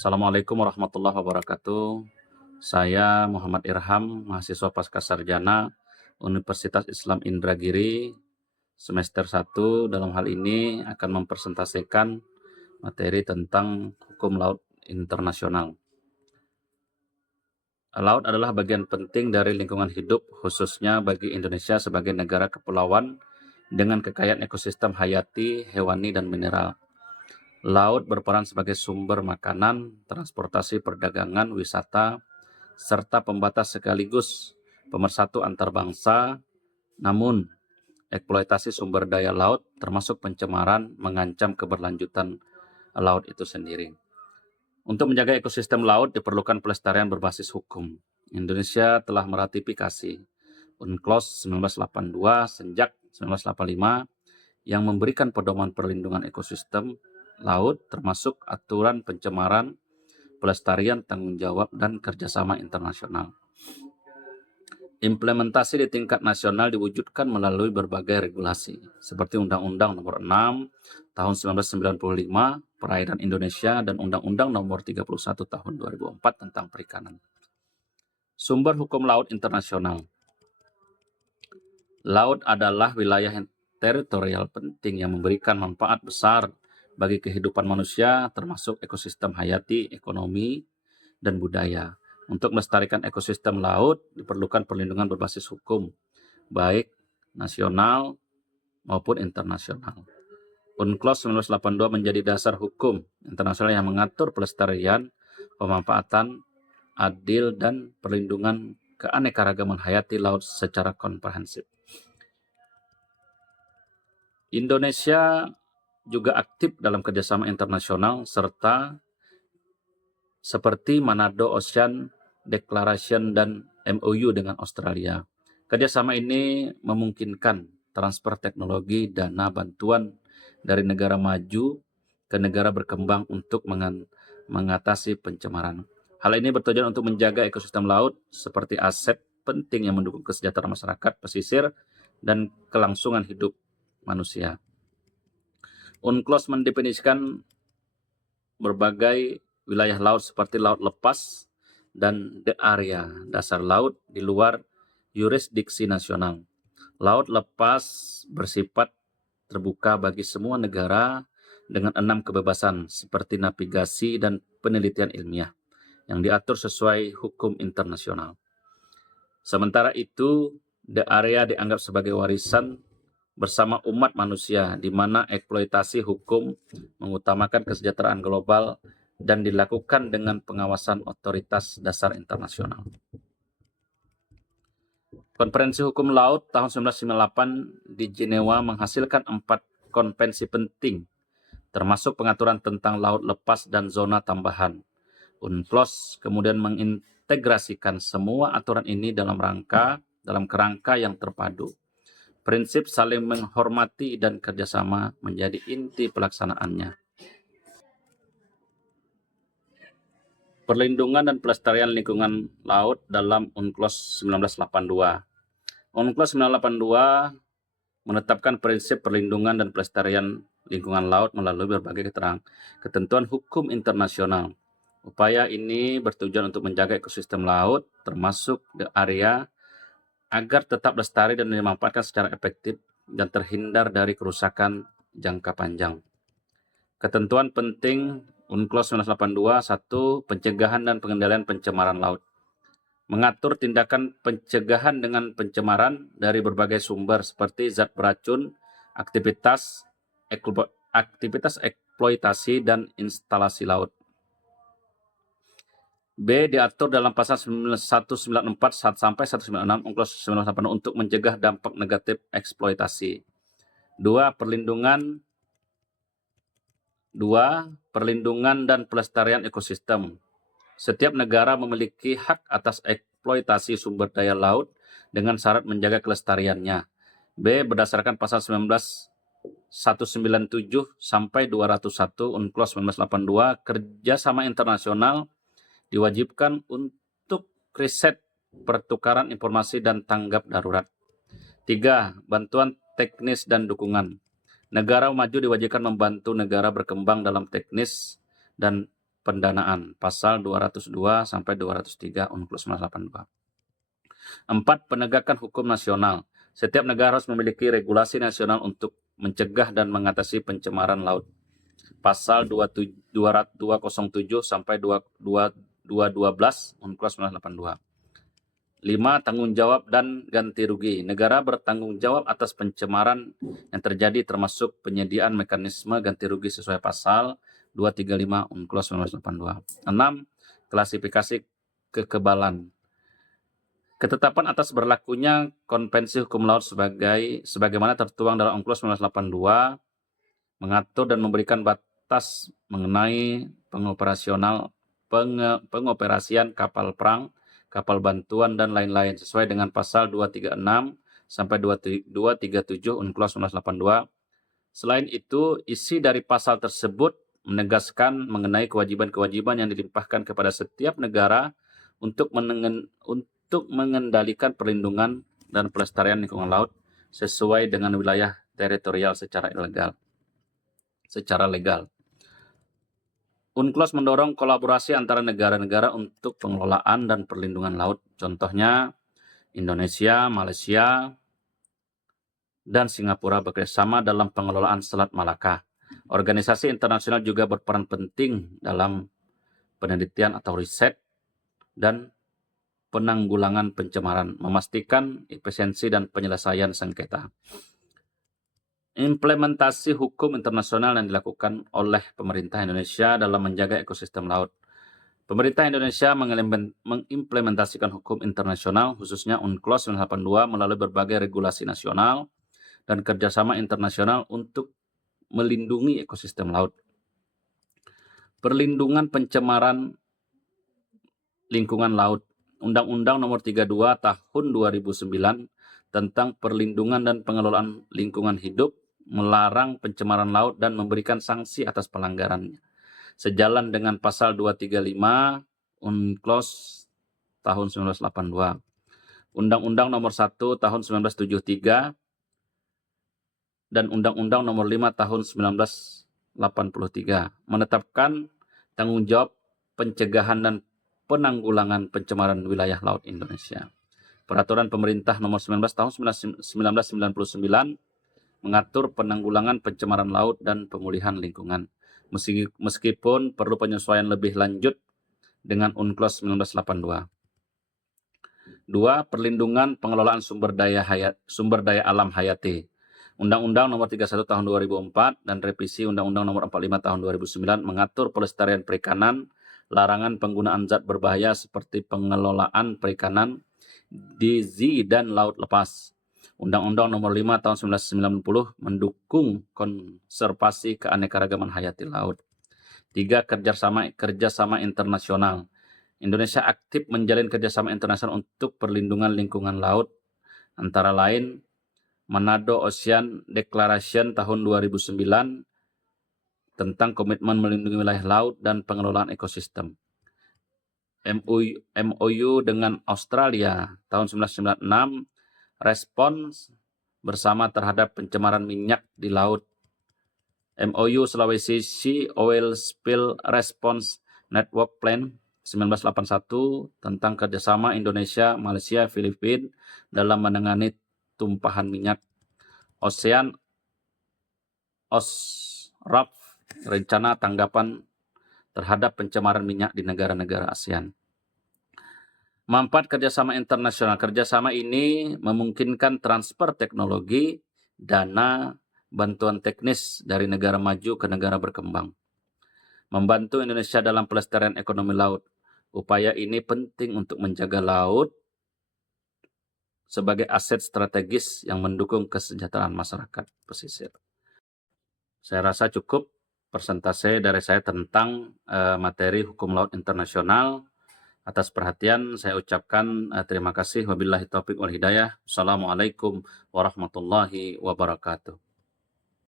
Assalamualaikum warahmatullahi wabarakatuh. Saya Muhammad Irham, mahasiswa Pascasarjana Universitas Islam Indragiri, semester 1. Dalam hal ini akan mempresentasikan materi tentang hukum laut internasional. Laut adalah bagian penting dari lingkungan hidup, khususnya bagi Indonesia sebagai negara kepulauan dengan kekayaan ekosistem hayati, hewani, dan mineral. Laut berperan sebagai sumber makanan, transportasi, perdagangan, wisata, serta pembatas sekaligus pemersatu antar bangsa. Namun, eksploitasi sumber daya laut termasuk pencemaran mengancam keberlanjutan laut itu sendiri. Untuk menjaga ekosistem laut diperlukan pelestarian berbasis hukum. Indonesia telah meratifikasi UNCLOS 1982 sejak 1985 yang memberikan pedoman perlindungan ekosistem laut termasuk aturan pencemaran, pelestarian, tanggung jawab, dan kerjasama internasional. Implementasi di tingkat nasional diwujudkan melalui berbagai regulasi, seperti Undang-Undang Nomor 6 Tahun 1995 Perairan Indonesia dan Undang-Undang Nomor 31 Tahun 2004 tentang Perikanan. Sumber hukum laut internasional. Laut adalah wilayah teritorial penting yang memberikan manfaat besar bagi kehidupan manusia, termasuk ekosistem hayati, ekonomi, dan budaya. Untuk melestarikan ekosistem laut diperlukan perlindungan berbasis hukum, baik nasional maupun internasional. UNCLOS 1982 menjadi dasar hukum internasional yang mengatur pelestarian, pemanfaatan, adil, dan perlindungan keanekaragaman hayati laut secara komprehensif. Indonesia juga aktif dalam kerjasama internasional serta seperti Manado Ocean Declaration dan MOU dengan Australia. Kerjasama ini memungkinkan transfer teknologi, dana, bantuan dari negara maju ke negara berkembang untuk mengatasi pencemaran. Hal ini bertujuan untuk menjaga ekosistem laut seperti aset penting yang mendukung kesejahteraan masyarakat pesisir dan kelangsungan hidup manusia. UNCLOS mendefinisikan berbagai wilayah laut seperti laut lepas dan the area, dasar laut di luar yurisdiksi nasional. Laut lepas bersifat terbuka bagi semua negara dengan 6 kebebasan seperti navigasi dan penelitian ilmiah yang diatur sesuai hukum internasional. Sementara itu, the area dianggap sebagai warisan bersama umat manusia, di mana eksploitasi hukum mengutamakan kesejahteraan global dan dilakukan dengan pengawasan otoritas dasar internasional. Konferensi Hukum Laut tahun 1998 di Jenewa menghasilkan 4 konvensi penting, termasuk pengaturan tentang laut lepas dan zona tambahan. UNCLOS kemudian mengintegrasikan semua aturan ini dalam kerangka yang terpadu. Prinsip saling menghormati dan kerjasama menjadi inti pelaksanaannya. Perlindungan dan pelestarian lingkungan laut dalam UNCLOS 1982. UNCLOS 1982 menetapkan prinsip perlindungan dan pelestarian lingkungan laut melalui berbagai ketentuan hukum internasional. Upaya ini bertujuan untuk menjaga ekosistem laut, termasuk the area, agar tetap lestari dan dimanfaatkan secara efektif dan terhindar dari kerusakan jangka panjang. Ketentuan penting UNCLOS 1982, 1. Pencegahan dan pengendalian pencemaran laut. Mengatur tindakan pencegahan dengan pencemaran dari berbagai sumber seperti zat beracun, aktivitas eksploitasi, dan instalasi laut. B. Diatur dalam pasal 194 sampai 196 UNCLOS 1982 untuk mencegah dampak negatif eksploitasi. 2. Perlindungan dan pelestarian ekosistem. Setiap negara memiliki hak atas eksploitasi sumber daya laut dengan syarat menjaga kelestariannya. B. Berdasarkan pasal 197 sampai 201 UNCLOS 1982, kerjasama internasional diwajibkan untuk riset, pertukaran informasi, dan tanggap darurat. 3. Bantuan teknis dan dukungan. Negara maju diwajibkan membantu negara berkembang dalam teknis dan pendanaan, pasal 202 sampai 203 UNCLOS 1982. 4. Penegakan hukum nasional. Setiap negara harus memiliki regulasi nasional untuk mencegah dan mengatasi pencemaran laut. Pasal 207 sampai 212 UNCLOS 1982. 5. Tanggung jawab dan ganti rugi. Negara bertanggung jawab atas pencemaran yang terjadi termasuk penyediaan mekanisme ganti rugi sesuai pasal 235 UNCLOS 1982. 6. Klasifikasi kekebalan. Ketetapan atas berlakunya Konvensi Hukum Laut sebagaimana tertuang dalam UNCLOS 1982 mengatur dan memberikan batas mengenai pengoperasian kapal perang, kapal bantuan, dan lain-lain sesuai dengan pasal 236 sampai 237 UNCLOS 1982. Selain itu, isi dari pasal tersebut menegaskan mengenai kewajiban-kewajiban yang dilimpahkan kepada setiap negara untuk mengendalikan perlindungan dan pelestarian lingkungan laut sesuai dengan wilayah teritorial secara legal. UNCLOS mendorong kolaborasi antara negara-negara untuk pengelolaan dan perlindungan laut. Contohnya, Indonesia, Malaysia, dan Singapura bekerjasama dalam pengelolaan Selat Malaka. Organisasi internasional juga berperan penting dalam penelitian atau riset dan penanggulangan pencemaran, memastikan efisiensi dan penyelesaian sengketa. Implementasi hukum internasional yang dilakukan oleh pemerintah Indonesia dalam menjaga ekosistem laut. Pemerintah Indonesia mengimplementasikan hukum internasional, khususnya UNCLOS 1982 melalui berbagai regulasi nasional dan kerjasama internasional untuk melindungi ekosistem laut. Perlindungan pencemaran lingkungan laut. Undang-Undang Nomor 32 Tahun 2009 tentang perlindungan dan pengelolaan lingkungan hidup melarang pencemaran laut dan memberikan sanksi atas pelanggarannya. Sejalan dengan pasal 235 UNCLOS tahun 1982. Undang-Undang Nomor 1 tahun 1973 dan Undang-Undang Nomor 5 tahun 1983 menetapkan tanggung jawab pencegahan dan penanggulangan pencemaran wilayah laut Indonesia. Peraturan Pemerintah Nomor 19 tahun 1999 mengatur penanggulangan pencemaran laut dan pemulihan lingkungan. Meskipun perlu penyesuaian lebih lanjut dengan UNCLOS 1982. 2. Perlindungan pengelolaan sumber daya alam hayati. Undang-Undang Nomor 31 Tahun 2004 dan revisi Undang-Undang Nomor 45 Tahun 2009 mengatur pelestarian perikanan, larangan penggunaan zat berbahaya seperti pengelolaan perikanan di dan laut lepas. Undang-Undang Nomor 5 Tahun 1990 mendukung konservasi keanekaragaman hayati laut. 3. Kerjasama internasional. Indonesia aktif menjalin kerjasama internasional untuk perlindungan lingkungan laut, antara lain Manado Ocean Declaration tahun 2009 tentang komitmen melindungi wilayah laut dan pengelolaan ekosistem. MOU dengan Australia tahun 1996, respons bersama terhadap pencemaran minyak di laut. MOU Sulawesi Sea Oil Spill Response Network Plan 1981 tentang kerjasama Indonesia, Malaysia, Filipina dalam menangani tumpahan minyak. OSRAP rencana tanggapan terhadap pencemaran minyak di negara-negara ASEAN. Manfaat kerjasama internasional. Kerjasama ini memungkinkan transfer teknologi, dana, bantuan teknis dari negara maju ke negara berkembang. Membantu Indonesia dalam pelestarian ekonomi laut. Upaya ini penting untuk menjaga laut sebagai aset strategis yang mendukung kesejahteraan masyarakat pesisir. Saya rasa cukup persentase dari saya tentang materi hukum laut internasional. Atas perhatian saya ucapkan terima kasih. Wabillahi taufiq wal hidayah. Assalamualaikum warahmatullahi wabarakatuh.